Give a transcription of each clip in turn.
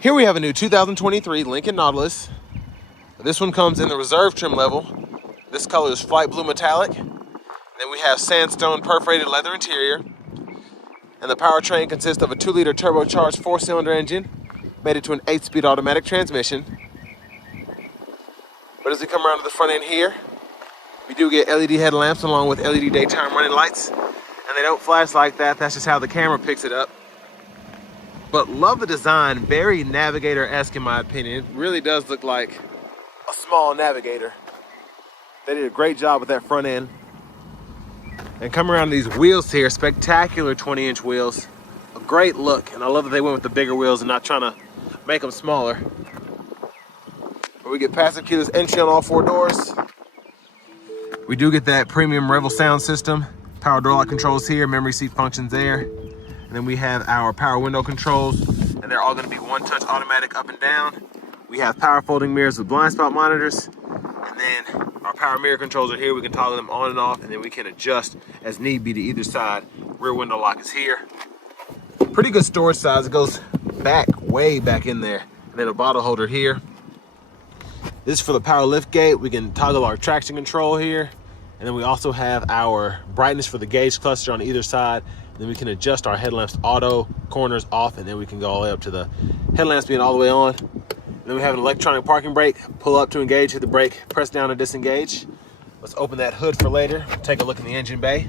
Here we have a new 2023 Lincoln Nautilus. This one comes in the reserve trim level. This color is Flight Blue Metallic. Then we have sandstone perforated leather interior. And the powertrain consists of a 2-liter turbocharged 4-cylinder engine mated to an 8-speed automatic transmission. But as we come around to the front end here, we do get LED headlamps along with LED daytime running lights. And they don't flash like that, that's just how the camera picks it up. But love the design, very Navigator-esque in my opinion. It really does look like a small Navigator. They did a great job with that front end. And come around these wheels here, spectacular 20-inch wheels. A great look, and I love that they went with the bigger wheels and not trying to make them smaller. But we get passive keyless entry on all 4 doors. We do get that premium Revel sound system. Power door lock controls here, memory seat functions there. And then we have our power window controls, and they're all gonna be one-touch automatic up and down. We have power folding mirrors with blind spot monitors. And then our power mirror controls are here. We can toggle them on and off, and then we can adjust as need be to either side. Rear window lock is here. Pretty good storage size. It goes back, way back in there. And then a bottle holder here. This is for the power lift gate. We can toggle our traction control here. And then we also have our brightness for the gauge cluster on either side. Then we can adjust our headlamps auto, corners off, and then we can go all the way up to the headlamps being all the way on. And then we have an electronic parking brake. Pull up to engage, hit the brake, press down to disengage. Let's open that hood for later. Take a look in the engine bay.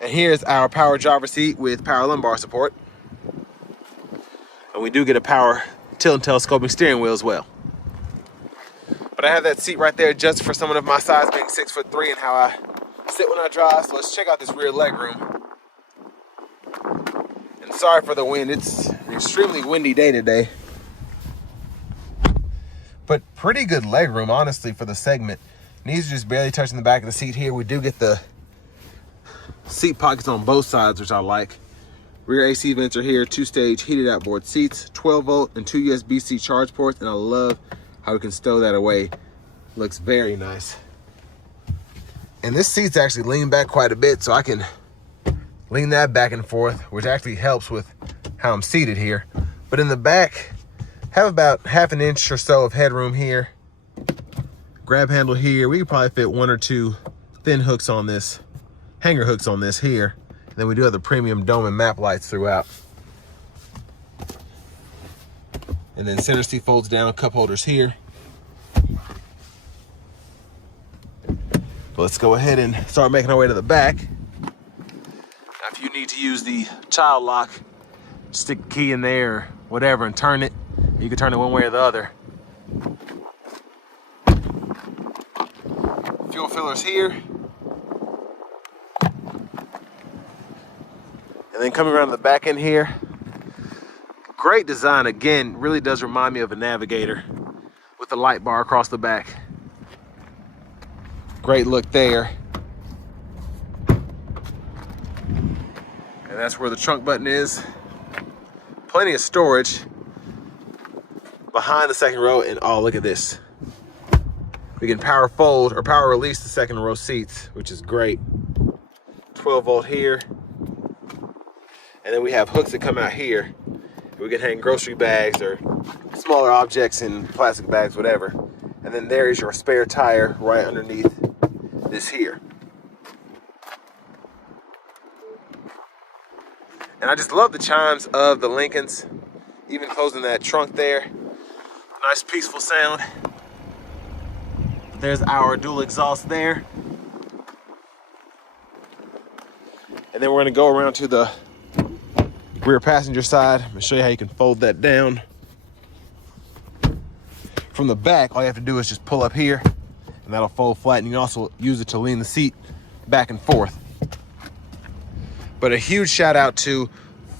And here's our power driver seat with power lumbar support. And we do get a power tilt and telescoping steering wheel as well. But I have that seat right there just for someone of my size, being 6'3", and how I sit when I drive. So let's check out this rear leg room. And sorry for the wind, it's an extremely windy day today. But pretty good leg room, honestly, for the segment. Knees are just barely touching the back of the seat here. We do get the seat pockets on both sides, which I like. Rear AC vents are here, 2-stage heated outboard seats, 12-volt and 2 USB-C charge ports, and I love how we can stow that away. Looks very nice. And this seat's actually leaned back quite a bit, so I can lean that back and forth, which actually helps with how I'm seated here. But in the back, have about ½ an inch or so of headroom here. Grab handle here. We could probably fit 1 or 2 thin hooks on this, hanger hooks on this here. And then we do have the premium dome and map lights throughout. And then center seat folds down, cup holders here. But let's go ahead and start making our way to the back. Now, if you need to use the child lock, stick a key in there or whatever and turn it. You can turn it one way or the other. Fuel fillers here. And then coming around to the back end here. Great design, again, really does remind me of a Navigator with the light bar across the back. Great look there. And that's where the trunk button is. Plenty of storage behind the second row, and oh, look at this. We can power fold or power release the second row seats, which is great. 12-volt here. And then we have hooks that come out here. We can hang grocery bags or smaller objects in plastic bags, whatever. And then there is your spare tire right underneath this here. And I just love the chimes of the Lincolns, even closing that trunk there. Nice peaceful sound. There's our dual exhaust there. And then we're gonna go around to the rear passenger side. I'm gonna show you how you can fold that down. From the back, all you have to do is just pull up here and that'll fold flat, and you can also use it to lean the seat back and forth. But a huge shout out to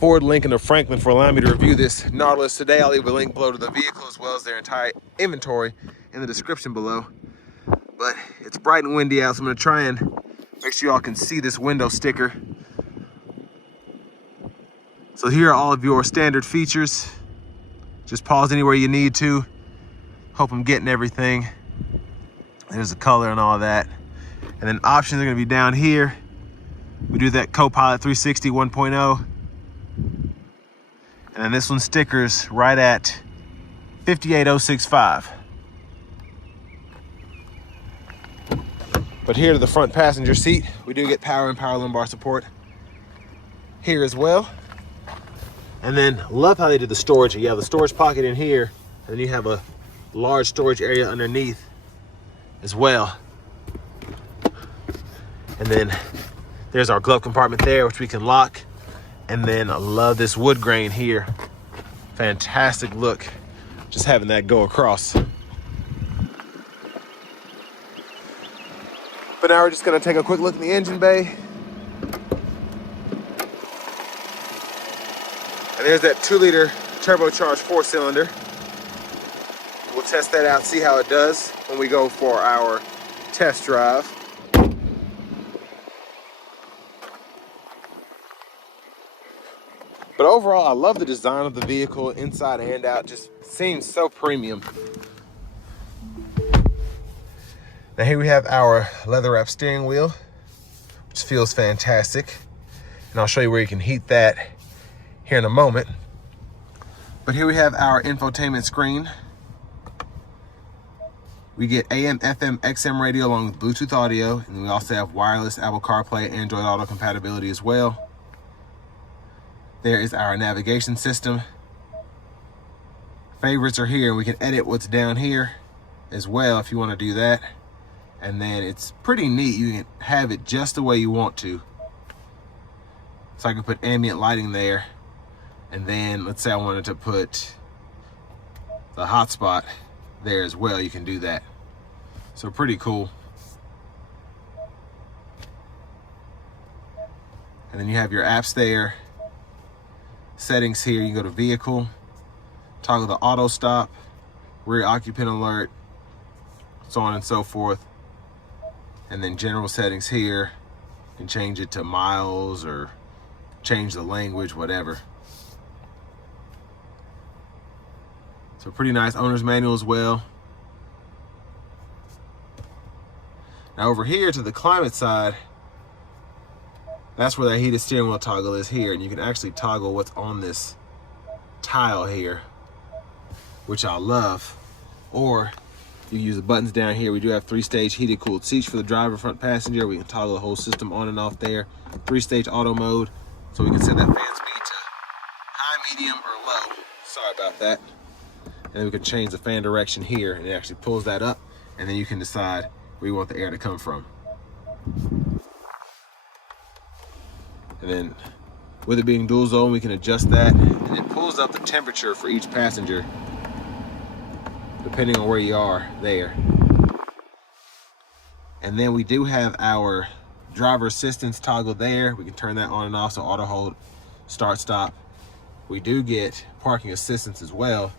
Ford, Lincoln, of Franklin for allowing me to review this Nautilus today. I'll leave a link below to the vehicle as well as their entire inventory in the description below. But it's bright and windy out, so I'm gonna try and make sure y'all can see this window sticker. So here are all of your standard features. Just pause anywhere you need to. Hope I'm getting everything. There's the color and all that. And then options are gonna be down here. We do that Copilot 360 1.0. And then this one stickers right at 58065. But here to the front passenger seat, we do get power and power lumbar support here as well. And then love how they did the storage. You have the storage pocket in here, and then you have a large storage area underneath as well. And then there's our glove compartment there, which we can lock. And then I love this wood grain here. Fantastic look, just having that go across. But now we're just gonna take a quick look in the engine bay. And there's that 2-liter turbocharged 4-cylinder. We'll test that out, see how it does when we go for our test drive. But overall, I love the design of the vehicle, inside and out, just seems so premium. Now here we have our leather wrap steering wheel, which feels fantastic. And I'll show you where you can heat that here in a moment. But here we have our infotainment screen. We get AM, FM, XM radio along with Bluetooth audio. And then we also have wireless Apple CarPlay, Android Auto compatibility as well. There is our navigation system. Favorites are here. We can edit what's down here as well if you want to do that. And then it's pretty neat. You can have it just the way you want to. So I can put ambient lighting there. And then let's say I wanted to put the hotspot there as well. You can do that. So pretty cool. And then you have your apps there. Settings here, you can go to vehicle, toggle the auto stop, rear occupant alert, so on and so forth. And then general settings here, you can change it to miles or change the language, whatever. So pretty nice. Owner's manual as well. Now over here to the climate side, that's where that heated steering wheel toggle is here, and you can actually toggle what's on this tile here, which I love. Or you use the buttons down here. We do have 3-stage heated cooled seats for the driver, front passenger. We can toggle the whole system on and off there. 3-stage auto mode, so we can set that fan speed to high, medium, or low. Sorry about that. And then we can change the fan direction here, and it actually pulls that up, and then you can decide where you want the air to come from. And then with it being dual zone, we can adjust that, and it pulls up the temperature for each passenger depending on where you are there. And then we do have our driver assistance toggle there. We can turn that on and off, so auto hold, start, stop. We do get parking assistance as well,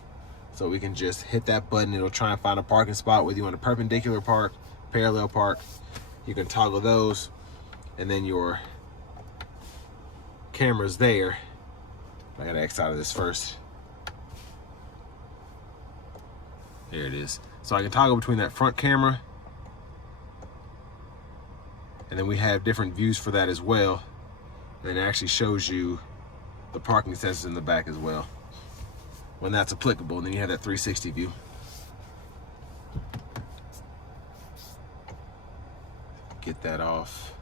so we can just hit that button. It'll try and find a parking spot, whether you want a perpendicular park, parallel park. You can toggle those, and then your cameras there. I gotta X out of this first. There it is. So I can toggle between that front camera, and then we have different views for that as well. And it actually shows you the parking sensors in the back as well, when that's applicable. And then you have that 360 view. Get that off.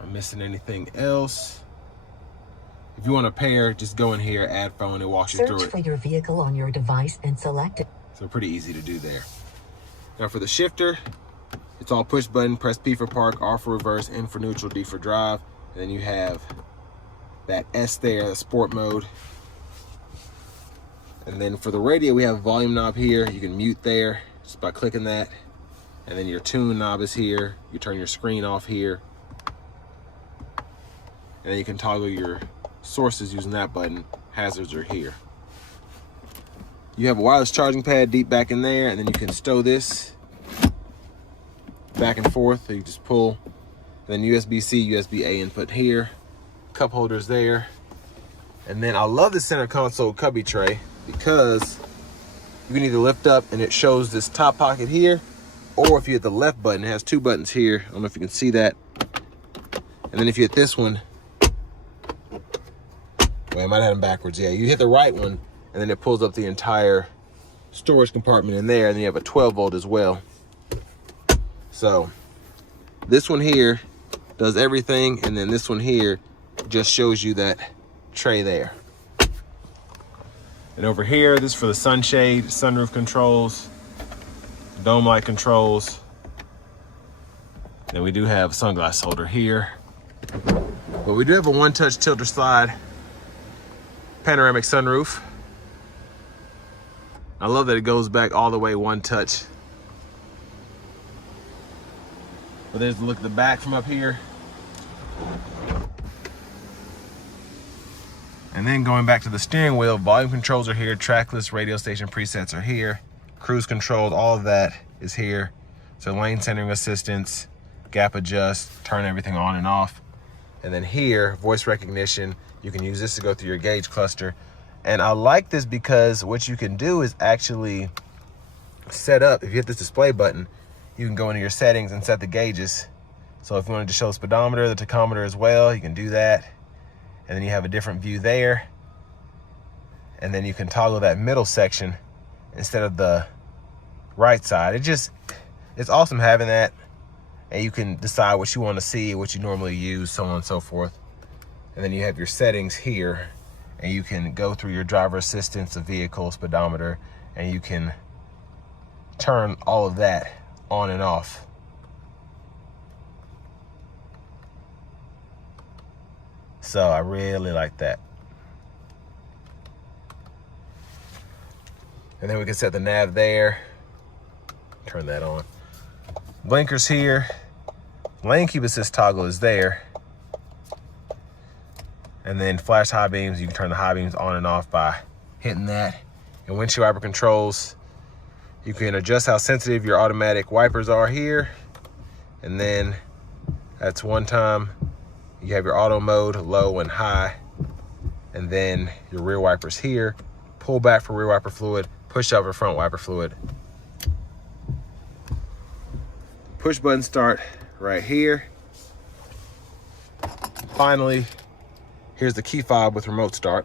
Am I missing anything else? If you want to pair, just go in here, add phone, it walks you through it. Search for your vehicle on your device and select it. So pretty easy to do there. Now for the shifter, it's all push button. Press P for park, R for reverse, N for neutral, D for drive. And then you have that S there, the sport mode. And then for the radio, we have a volume knob here. You can mute there just by clicking that. And then your tune knob is here. You turn your screen off here. And then you can toggle your sources using that button. Hazards are here. You have a wireless charging pad deep back in there, and then you can stow this back and forth. So you just pull, and then USB-C, USB-A input here. Cup holders there. And then I love the center console cubby tray because you can either lift up and it shows this top pocket here, or if you hit the left button, it has two buttons here. I don't know if you can see that. And then if you hit this one, Wait, I might have had them backwards. Yeah, you hit the right one, and then it pulls up the entire storage compartment in there, and then you have a 12 volt as well. So this one here does everything, and then this one here just shows you that tray there. And over here, this is for the sunshade, sunroof controls, dome light controls. Then we do have a sunglass holder here. But we do have a one-touch tilter slide panoramic sunroof. I love that it goes back all the way one touch. But there's the look at the back from up here. And then going back to the steering wheel, volume controls are here, trackless radio station presets are here, cruise control, all of that is here. So lane centering assistance, gap adjust, turn everything on and off. And then here, voice recognition, you can use this to go through your gauge cluster. And I like this because what you can do is actually set up, if you hit this display button, you can go into your settings and set the gauges. So if you wanted to show the speedometer, the tachometer as well, you can do that. And then you have a different view there. And then you can toggle that middle section instead of the right side. It's awesome having that. And you can decide what you want to see, what you normally use, so on and so forth. And then you have your settings here, and you can go through your driver assistance, the vehicle, speedometer, and you can turn all of that on and off. So I really like that. And then we can set the nav there. Turn that on. Blinkers here. Lane keep assist toggle is there. And then flash high beams, you can turn the high beams on and off by hitting that. And windshield wiper controls, you can adjust how sensitive your automatic wipers are here. And then that's one time. You have your auto mode, low and high. And then your rear wipers here. Pull back for rear wiper fluid, push up for front wiper fluid. Push button start right here. Finally, here's the key fob with remote start.